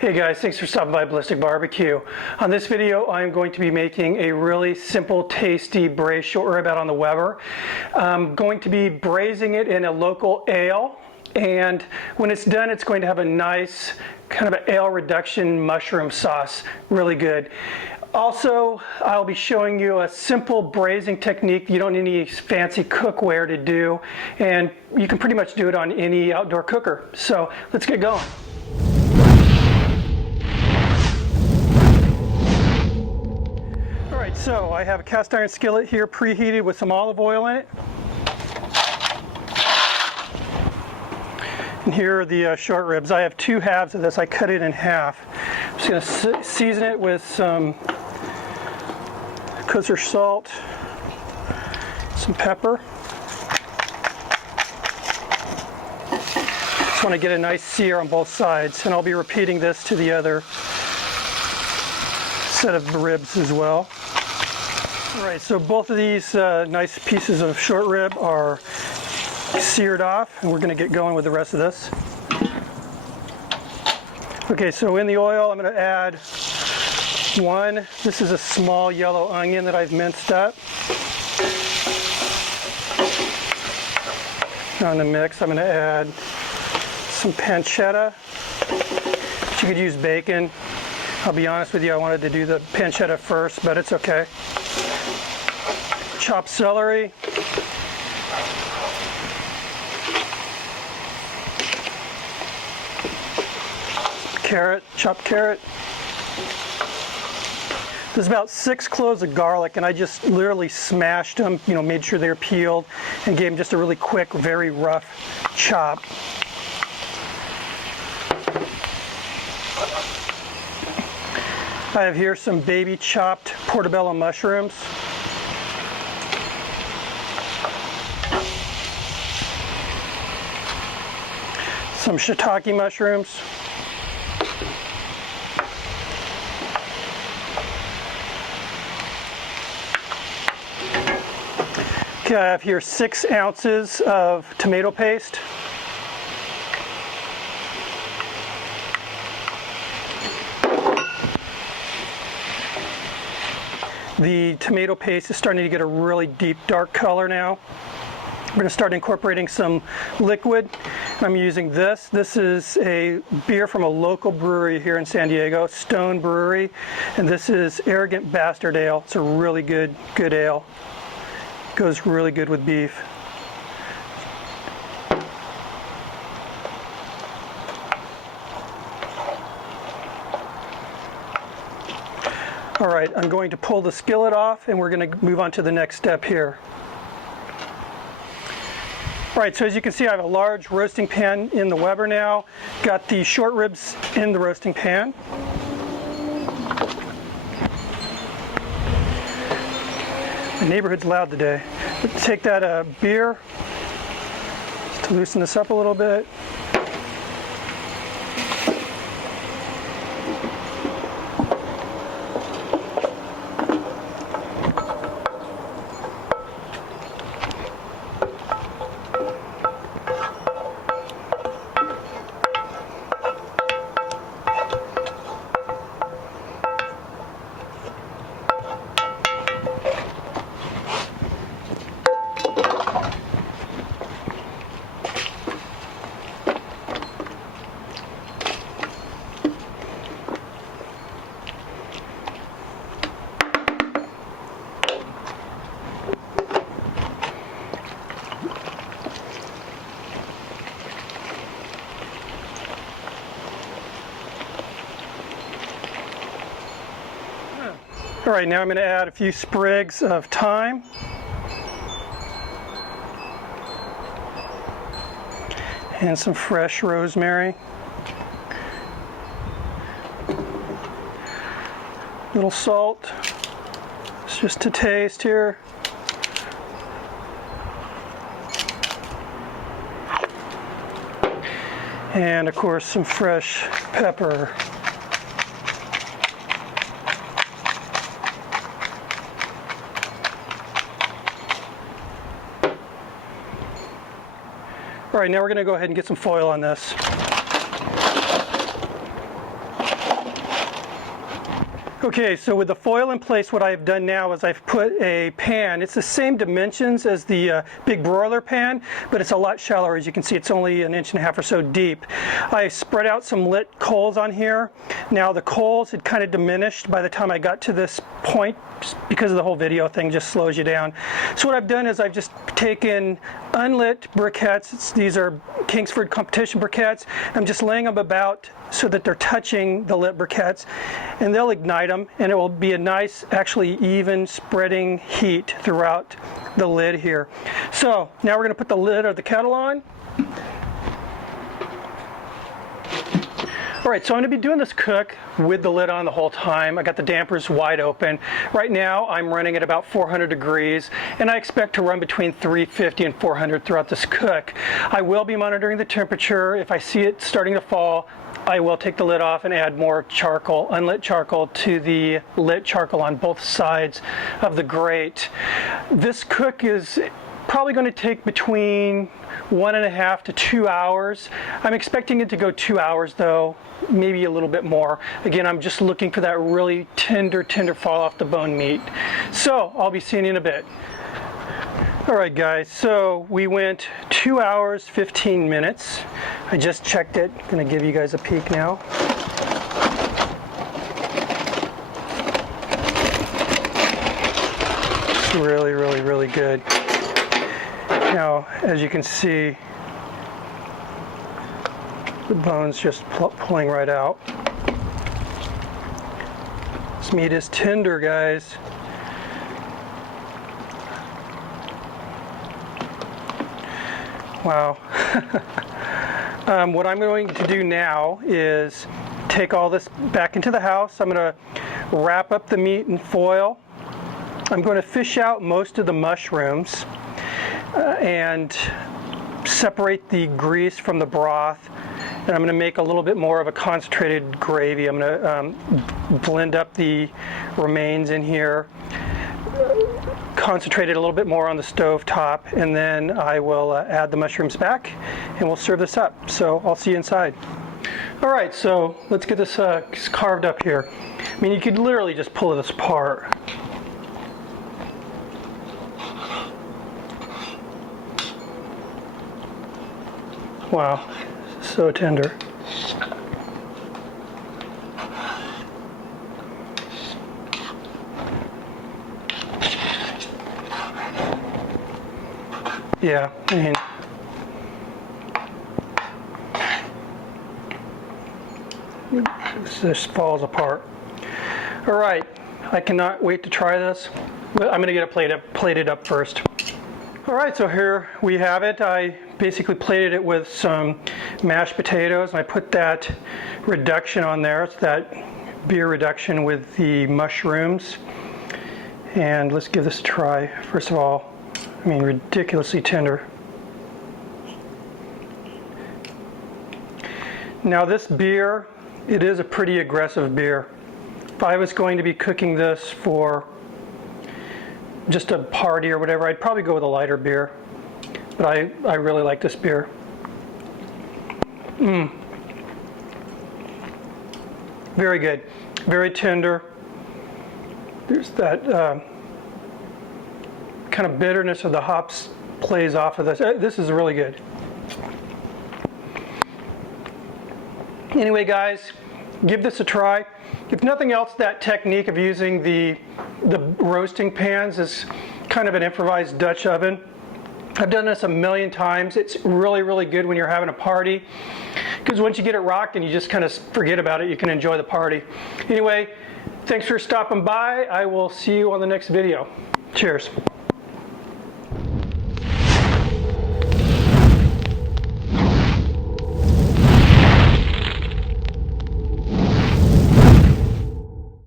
Hey guys, thanks for stopping by Ballistic Barbecue. On this video, I'm going to be making a really simple, tasty braised short rib out on the Weber. I'm going to be braising it in a local ale, and when it's done, it's going to have a nice kind of an ale reduction mushroom sauce. Really good. Also, I'll be showing you a simple braising technique. You don't need any fancy cookware to do, and you can pretty much do it on any outdoor cooker. So let's get going. Alright, so I have a cast iron skillet here preheated with some olive oil in it. And here are the short ribs. I have two halves of this. I cut it in half. I'm just going to season it with some kosher salt, some pepper. Just want to get a nice sear on both sides, and I'll be repeating this to the other set of ribs as well. Alright, so both of these nice pieces of short rib are seared off, and we're going to get going with the rest of this. Okay, so in the oil I'm going to add this is a small yellow onion that I've minced up. Now in the mix I'm going to add some pancetta. You could use bacon. I'll be honest with you, I wanted to do the pancetta first, but it's okay. Chopped celery. Carrot, chopped carrot. There's about 6 cloves of garlic, and I just literally smashed them, made sure they're peeled, and gave them just a really quick, very rough chop. I have here some baby chopped portobello mushrooms. Some shiitake mushrooms. Okay, I have here 6 ounces of tomato paste. The tomato paste is starting to get a really deep dark color now. We're going to start incorporating some liquid. I'm using this. This is a beer from a local brewery here in San Diego, Stone Brewery, and this is Arrogant Bastard Ale. It's a really good ale. Goes really good with beef. All right, I'm going to pull the skillet off, and we're going to move on to the next step here. All right, so as you can see, I have a large roasting pan in the Weber now. Got the short ribs in the roasting pan. The neighborhood's loud today. Take that beer, just to loosen this up a little bit. All right, now I'm going to add a few sprigs of thyme. And some fresh rosemary. A little salt. It's just to taste here. And of course some fresh pepper. All right, now we're going to go ahead and get some foil on this. Okay, so with the foil in place, what I've done now is I've put a pan. It's the same dimensions as the big broiler pan, but it's a lot shallower. As you can see, it's only 1.5 inches or so deep. I spread out some lit coals on here. Now the coals had kind of diminished by the time I got to this point because of the whole video thing just slows you down. So what I've done is I've just taken unlit briquettes. These are Kingsford competition briquettes. I'm just laying them about so that they're touching the lit briquettes, and they'll ignite them, and it will be a nice, actually even spreading heat throughout the lid here. So now we're going to put the lid of the kettle on. All right, so I'm going to be doing this cook with the lid on the whole time. I got the dampers wide open. Right now I'm running at about 400 degrees, and I expect to run between 350 and 400 throughout this cook. I will be monitoring the temperature. If I see it starting to fall, I will take the lid off and add more charcoal, unlit charcoal, to the lit charcoal on both sides of the grate. This cook is probably going to take between 1.5 to 2 hours. I'm expecting it to go 2 hours though, maybe a little bit more. Again, I'm just looking for that really tender fall off the bone meat. So I'll be seeing you in a bit. All right guys, so we went 2 hours, 15 minutes. I just checked it. I'm gonna give you guys a peek now. It's really good. Now, as you can see, the bone's just pulling right out. This meat is tender, guys. Wow. What I'm going to do now is take all this back into the house. I'm going to wrap up the meat in foil. I'm going to fish out most of the mushrooms and separate the grease from the broth. And I'm going to make a little bit more of a concentrated gravy. I'm going to blend up the remains in here, concentrate it a little bit more on the stove top, and then I will add the mushrooms back and we'll serve this up. So I'll see you inside. All right, so let's get this carved up here. I mean, you could literally just pull this apart. Wow, so tender. Yeah, I mean, this falls apart. All right, I cannot wait to try this. I'm going to get it plated up first. All right, so here we have it. I basically plated it with some mashed potatoes, and I put that reduction on there. It's that beer reduction with the mushrooms. And let's give this a try. First of all, I mean, ridiculously tender. Now this beer, it is a pretty aggressive beer. If I was going to be cooking this for just a party or whatever, I'd probably go with a lighter beer. But I really like this beer. Very good. Very tender. There's that kind of bitterness of the hops plays off of this. This is really good. Anyway, guys, give this a try. If nothing else, that technique of using the roasting pans is kind of an improvised Dutch oven. I've done this a million times. It's really good when you're having a party, because once you get it rocking, you just kind of forget about it. You can enjoy the party. Anyway, thanks for stopping by. I will see you on the next video. Cheers.